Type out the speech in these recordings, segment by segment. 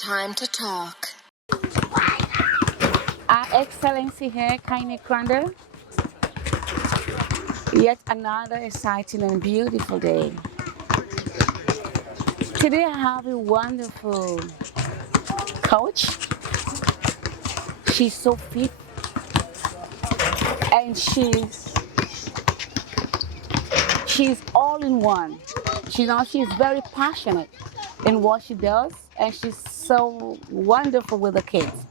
time to talk. Our Excellency here, Kaine Kranda. Yet another exciting and beautiful day. Today I have a wonderful coach. She's so fit and she's all in one. She's very passionate in what she does, and she's so wonderful with the kids.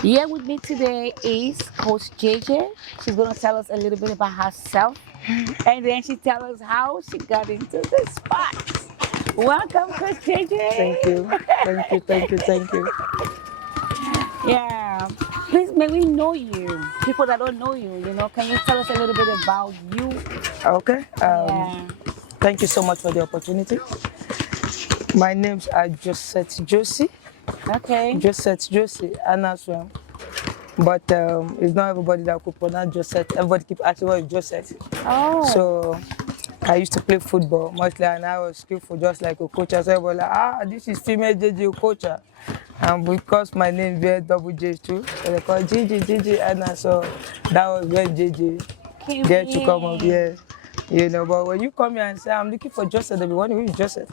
Here with me today is Coach JayJay. She's going to tell us a little bit about herself, and then she tell us how she got into this spot. Welcome, Coach JayJay. Thank you. Thank you. Yeah. Please, may we know you? People that don't know you, can you tell us a little bit about you? Okay. Yeah. Thank you so much for the opportunity. My name's Josette Josie. Okay. Josette Josie, Anaswam. But it's not everybody that could pronounce Josette. Everybody keep asking what is Josette. Oh. So I used to play football mostly, and I was skillful just like a coach. So everybody like, this is female JJ coach. And because my name is double J too, so they call JJ Anna. So that was when JJ get to come up here. But when you come here and say, I'm looking for Joseph, they'll be wondering who is Joseph.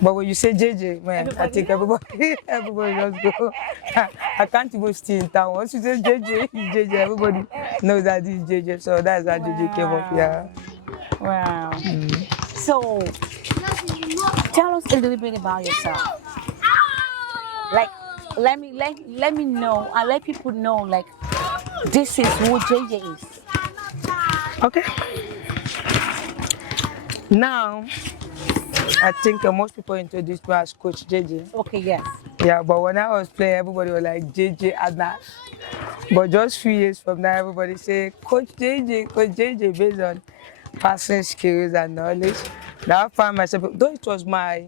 But when you say JJ, man, I think everybody just go. I can't even stay in town. Once you say JJ, it's JJ, everybody knows that this is JJ. So that's how JJ came up here. Wow. So, tell us a little bit about yourself. Like, let me know, and let people know, like, this is who JayJay is. Okay. Now, I think most people introduced me as Coach JayJay. Okay, yes. Yeah, but when I was playing, everybody was like JJ Adna. But just few years from now, everybody say Coach JayJay based on passing skills and knowledge. Now I found myself, though it was my,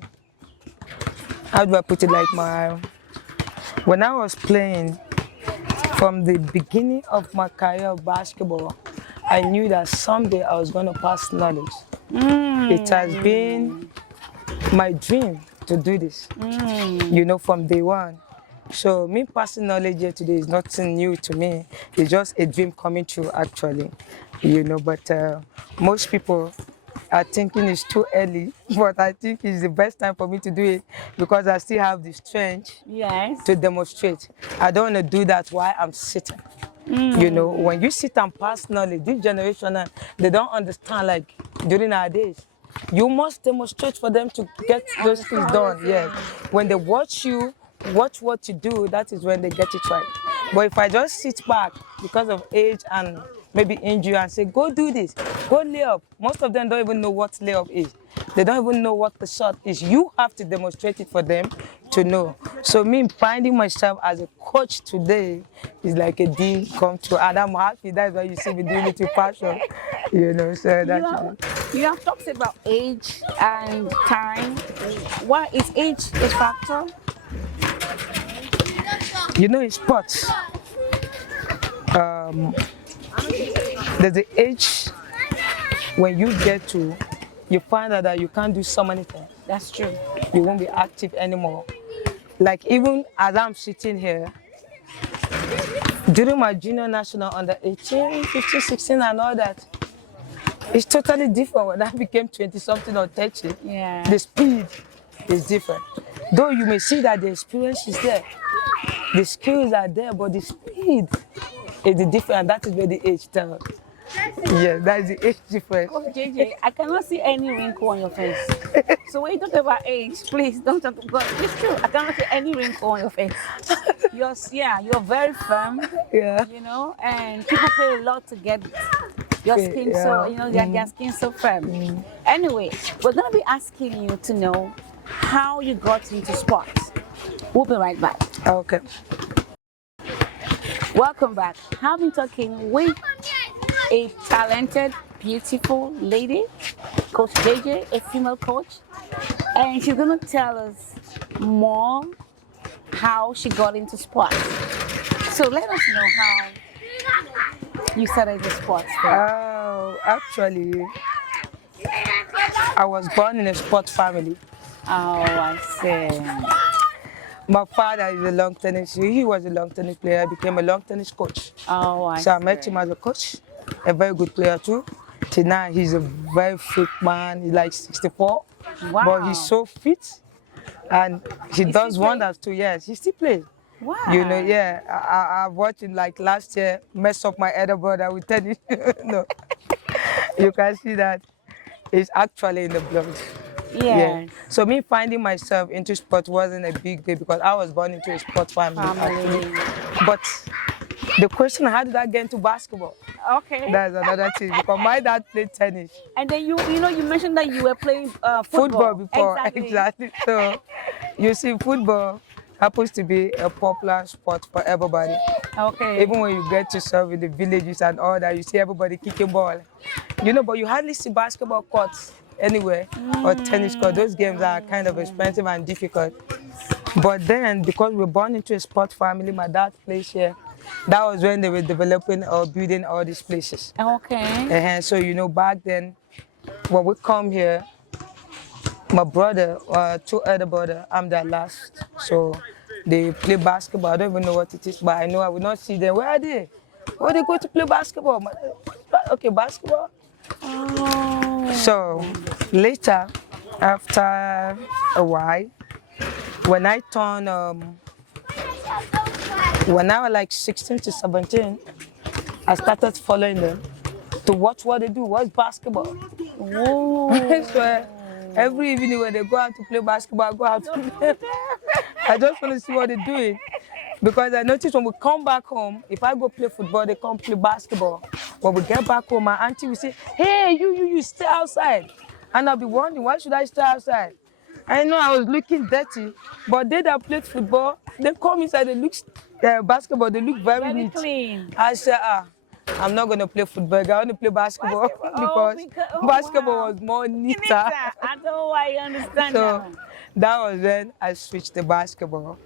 how do I put it, when I was playing, from the beginning of my career of basketball, I knew that someday I was going to pass knowledge. It has been my dream to do this, from day one. So me passing knowledge here today is nothing new to me. It's just a dream coming true, actually. But most people are thinking it's too early, but I think it's the best time for me to do it because I still have the strength to demonstrate. I don't want to do that while I'm sitting. When you sit and pass knowledge, this generation, they don't understand like during our days. You must demonstrate for them to get those things done. Yes. When they watch what you do, that is when they get it right. But if I just sit back because of age and maybe injury and say, go do this, go lay up. Most of them don't even know what lay up is. They don't even know what the shot is. You have to demonstrate it for them to know. So me finding myself as a coach today is like a dream come true. And I'm happy. That's why you see me doing it with passion. So that's You have talked about age and time. Why is age a factor? In sports, there's the age when you get to, you find out that you can't do so many things. That's true. You won't be active anymore. Like even as I'm sitting here, during my junior national under 18, 15, 16 and all that, it's totally different when I became 20-something or 30. Yeah. The speed is different. Though you may see that the experience is there, the skills are there, but the speed is the difference, and that is where the age tells. Yeah, that's the age difference. Oh, JayJay, I cannot see any wrinkle on your face. So when you talk about age, please don't talk about it. It's true. I cannot see any wrinkle on your face. You're very firm. Yeah. And people pay a lot to get your skin their skin so firm. Anyway, we're gonna be asking you to know how you got into sports. We'll be right back. Okay. Welcome back. I've been talking with a talented, beautiful lady, Coach JayJay, a female coach, and she's gonna tell us more how she got into sports. So let us know how you started the sports. Oh, actually, I was born in a sports family. Oh, I see. My father is a long tennis. He was a long tennis player. I became a long tennis coach. Oh, I So I see. met him as a coach, a very good player too. Till now, he's a very fit man. He's like 64, but he's Wow. so fit, and he He does still play? wonders too. Yes, he still plays. Wow. You know, yeah. I watched him like last year mess up my elder brother with tennis. No, you can see that it's actually in the blood. Yeah. Yes. So me finding myself into sport wasn't a big deal because I was born into a sport family actually. Family. But the question, how did I get into basketball? Okay. That's another thing because my dad played tennis, And then you mentioned that you were playing football football. before, Exactly. exactly. So you see, football happens to be a popular sport for everybody. Okay. Even when you get to serve in the villages and all that, you see everybody kicking ball. You know, but you hardly see basketball courts anywhere or tennis court. Those games are kind of expensive and difficult. But then, because we're born into a sport family, my dad plays here. That was when they were developing or building all these places. Okay. So, you know, back then, when we come here, my brother, two other brother, I'm their last. So they play basketball. I don't even know what it is, but I know I will not see them. Where are they? Where they go to play basketball? Okay, basketball. Oh. So later, after a while, when I turned, when I was like 16 to 17, I started following them to watch what they do, watch basketball. Whoa. So every evening when they go out to play basketball, I go out to them. I just want to see what they're doing. Because I noticed when we come back home, if I go play football, they come play basketball. When we get back home, my auntie will say, hey, you stay outside. And I'll be wondering, why should I stay outside? I know I was looking dirty, but they that played football, they come inside, they look basketball, they look very Very neat. clean. I said, I'm not going to play football, I want to play basketball, because basketball wow. was more neater. I know, I understand So now. that was when I switched to basketball.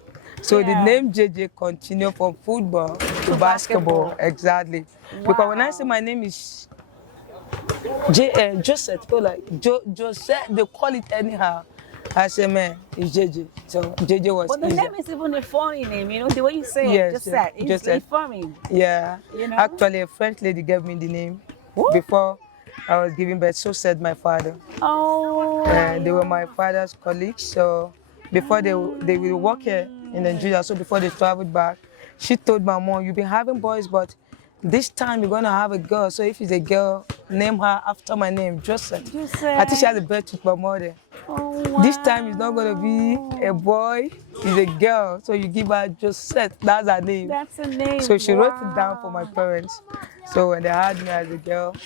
So the Yeah. name JayJay continued from football to basketball. Exactly. Because when I say my name is Joseph, people like Joseph, they call it anyhow. I say, man, it's JayJay. So JayJay was But the easier. name is even a funny name, you know, the way you say Yes, it, just yes, that. It's Joseph. funny. Yeah. You know? Actually, a French lady gave me the name What? before I was giving birth. So said my father. Oh. And they were my father's colleagues. So before they will work here in Nigeria, so before they traveled back, she told my mom, you've been having boys, but this time you're gonna have a girl. So if it's a girl, name her after my name, Joseph. I think she has a birth with my mother. Oh, wow. This time it's not gonna be a boy, it's a girl. So you give her Joseph, that's her name. That's a name. So she wrote it down for my parents. So when they had me as a girl,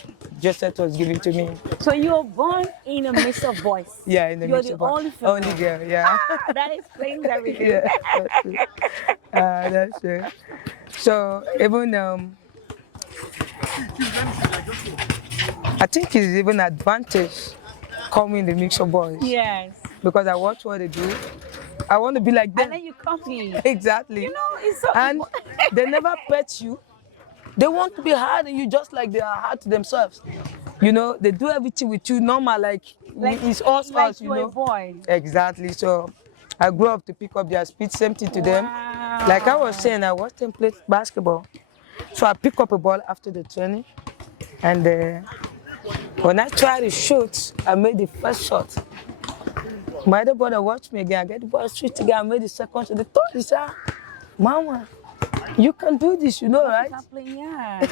Joseph was given to me. So you were born in a mix of boys. Yeah, in the You're mix the of boys. only female. Only girl, yeah. That explains everything. Yeah, that's true. That's true. So even I think it's even advantage coming in the mix of boys. Yes. Because I watch what they do. I want to be like them. And then you copy. Exactly. You know, it's so And they never pet you. They want to be hard on you just like they are hard to themselves. You know, they do everything with you normal, like it's us, like you you're know. a boy. Exactly. So I grew up to pick up their speed, same thing to them. Wow. Like I was saying, I watched them play basketball. So I pick up a ball after the training. And when I tried to shoot, I made the first shot. My other brother watched me again. I get the ball straight again. I made the second shot. They told me, sir, Mama, you can do this, you know, right? Yeah.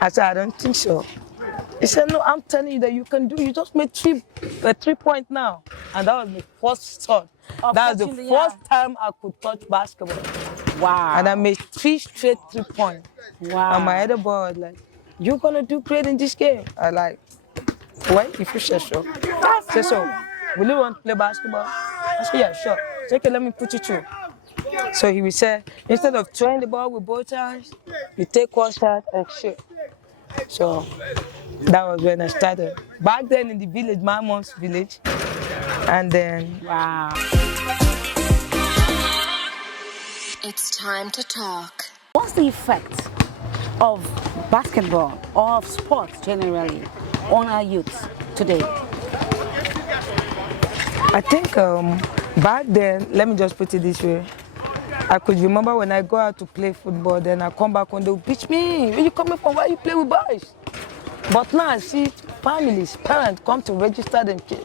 I said, I don't think so. He said, no, I'm telling you that you can do. You just made 3 point now. And that was my first shot. That was the first time I could touch basketball. Wow. And I made 3 straight 3 points. Wow. And my other boy was like, you're going to do great in this game. I like, why? If you say so. Say so. Will you want to play basketball? I said, yeah, sure. So, okay, let me put you through. So he will say, instead of throwing the ball with both hands, you take one shot and shoot. So that was when I started. Back then in the village, my mom's village. And then... Wow. It's time to talk. What's the effect of basketball or of sports generally on our youth today? I think Back then, let me just put it this way. I could remember when I go out to play football, then I come back when they would beat me. Where you coming from? Why you play with boys? But now I see families, parents come to register them kids.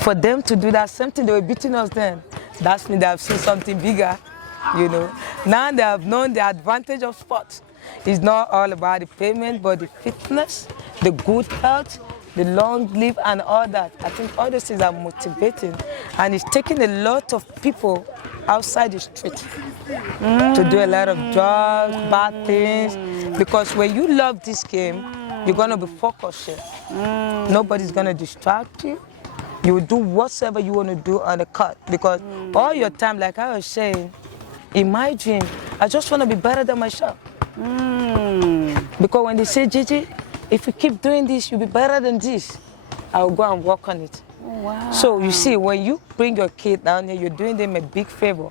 For them to do that same thing, they were beating us then. That's means they have seen something bigger, you know. Now they have known the advantage of sports. It's not all about the payment, but the fitness, the good health, the long live and all that. I think all those things are motivating, and it's taking a lot of people outside the street to do a lot of drugs, bad things, because when you love this game, you're gonna be focused here. Nobody's gonna distract you. You will do whatever you want to do on the court, because all your time, like I was saying, in my dream, I just want to be better than myself. Because when they say, JayJay, if you keep doing this, you'll be better than this, I will go and work on it. Wow. So you see, when you bring your kid down here, you're doing them a big favor.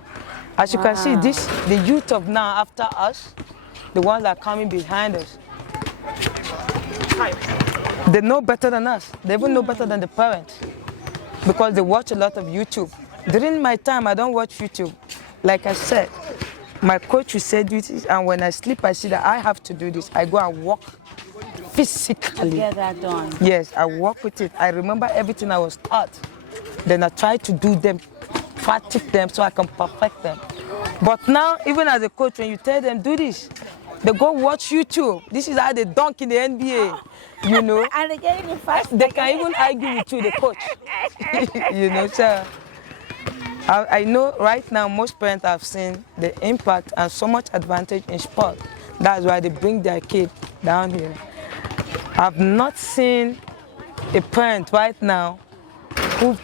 As you can see, the youth of now after us, the ones that are coming behind us, they know better than us. They even know better than the parents, because they watch a lot of YouTube. During my time, I don't watch YouTube. Like I said, my coach will say do this, and when I sleep, I see that I have to do this. I go and walk physically. Get that done. Yes, I work with it. I remember everything I was taught. Then I try to do them, practice them so I can perfect them. But now, even as a coach, when you tell them do this, they go watch YouTube. This is how they dunk in the NBA, you know. And they get even fast. They can even argue with you, the coach. You know, so I know right now most parents have seen the impact and so much advantage in sport. That's why they bring their kid down here. I've not seen a parent right now who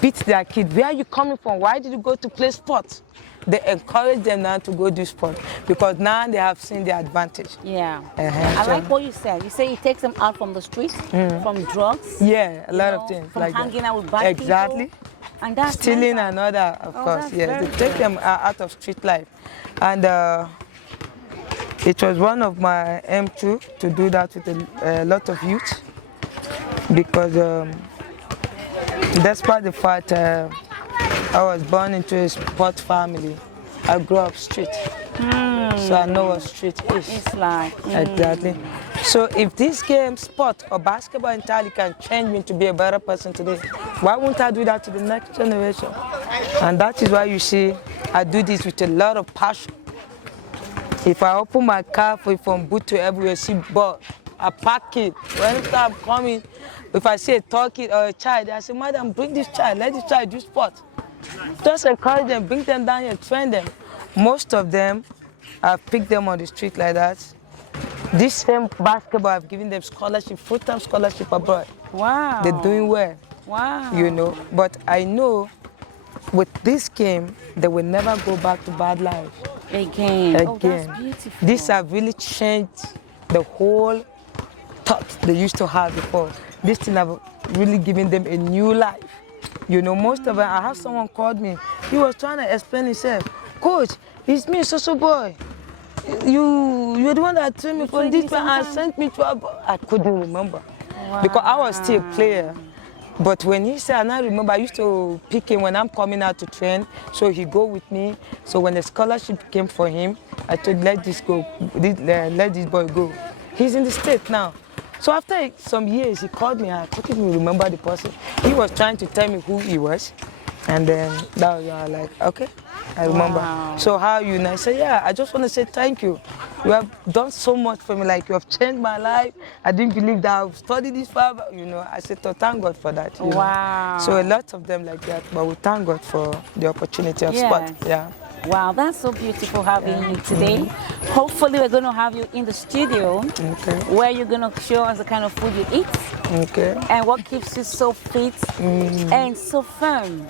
beat their kid. Where are you coming from? Why did you go to play sports? They encourage them now to go do sport, because now they have seen the advantage. Yeah. I like what you said. You say it takes them out from the streets, from drugs. Yeah, a lot of things. From like hanging that. out with bad Exactly. people. And that's Stealing mental. and other, of course. that's Yes, very they take good. them out of street life. And it was one of my aim too, to do that with a lot of youth, because despite the fact I was born into a sport family, I grew up street, so I know what street is. It's like Exactly. So if this game, sport or basketball entirely can change me to be a better person today, why won't I do that to the next generation? And that is why you see I do this with a lot of passion. If I open my car from boot to everywhere, see ball, I pack it. When I'm coming, if I see a tall kid or a child, I say, madam, bring this child, let this child do sport. Just encourage them, bring them down here, train them. Most of them, I've picked them on the street like that. This same basketball, I've given them scholarship, full-time scholarship abroad. wow. They're doing well, Wow. you know. But I know with this game, they will never go back to bad life. Again. Oh, that's beautiful. These have really changed the whole thought they used to have before. This thing have really given them a new life. You know, most of them, I have someone called me. He was trying to explain himself. Coach, it's me, so boy. You're the one that trained me from this plan and sent me to I couldn't remember. Wow. Because I was still a player. But when he said, and I remember I used to pick him when I'm coming out to train, so he go with me. So when the scholarship came for him, I told, let this boy go. He's in the state now. So after some years, he called me, I couldn't even remember the person. He was trying to tell me who he was. And then that was like, okay, I remember. Wow. So how you know? I said, yeah, I just want to say thank you. You have done so much for me, like you have changed my life. I didn't believe that I've studied this far, you know. I said, oh, thank God for that. You know. Wow. So a lot of them like that, but we thank God for the opportunity of sport. Yeah. Wow, that's so beautiful having you today. Hopefully we're going to have you in the studio where you're going to show us the kind of food you eat and what keeps you so fit and so firm.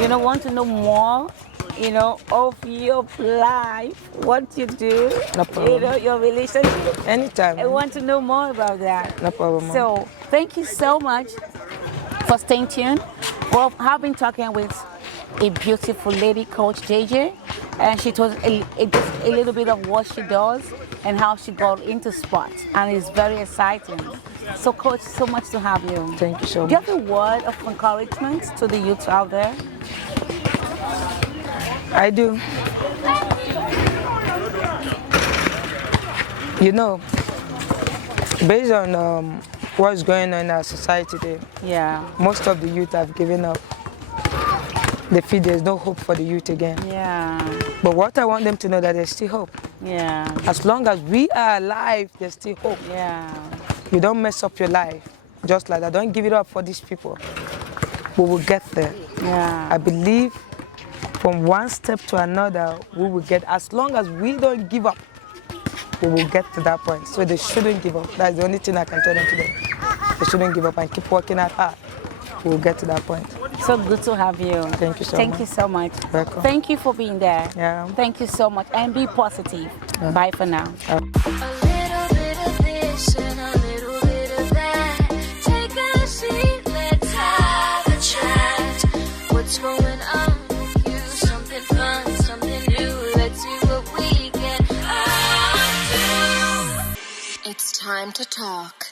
You know, want to know more, you know, of your life, what you do, No problem. you know, your relationship. Anytime. I want to know more about that. No problem. So thank you so much for staying tuned. Well, I've been talking with a beautiful lady, Coach JayJay, and she told just a little bit of what she does and how she got into sports, and it's very exciting. So, Coach, so much to have you. Thank you so Do you much. have a word of encouragement to the youth out there? I do. You know, based on what's going on in our society today, Yeah. most of the youth have given up. They feel there's no hope for the youth again. Yeah. But what I want them to know that there's still hope. Yeah. As long as we are alive, there's still hope. Yeah. You don't mess up your life just like that. Don't give it up for these people. We will get there. Yeah. I believe from one step to another, we will get, as long as we don't give up, we will get to that point. So they shouldn't give up. That's the only thing I can tell them today. They shouldn't give up and keep working hard. We will get to that point. So good to have you. Thank you so much. Thank you so much. Welcome. Thank you for being there. Yeah. Thank you so much. And be positive. Yeah. Bye for now. A little bit of this and a little bit of that. Take a seat, let's have a chat. What's going on with you? Something fun, something new. Let's see what we can do. It's time to talk.